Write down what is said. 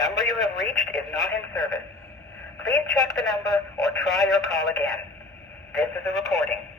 number you have reached is not in service. Please check the number or try your call again. This is a recording.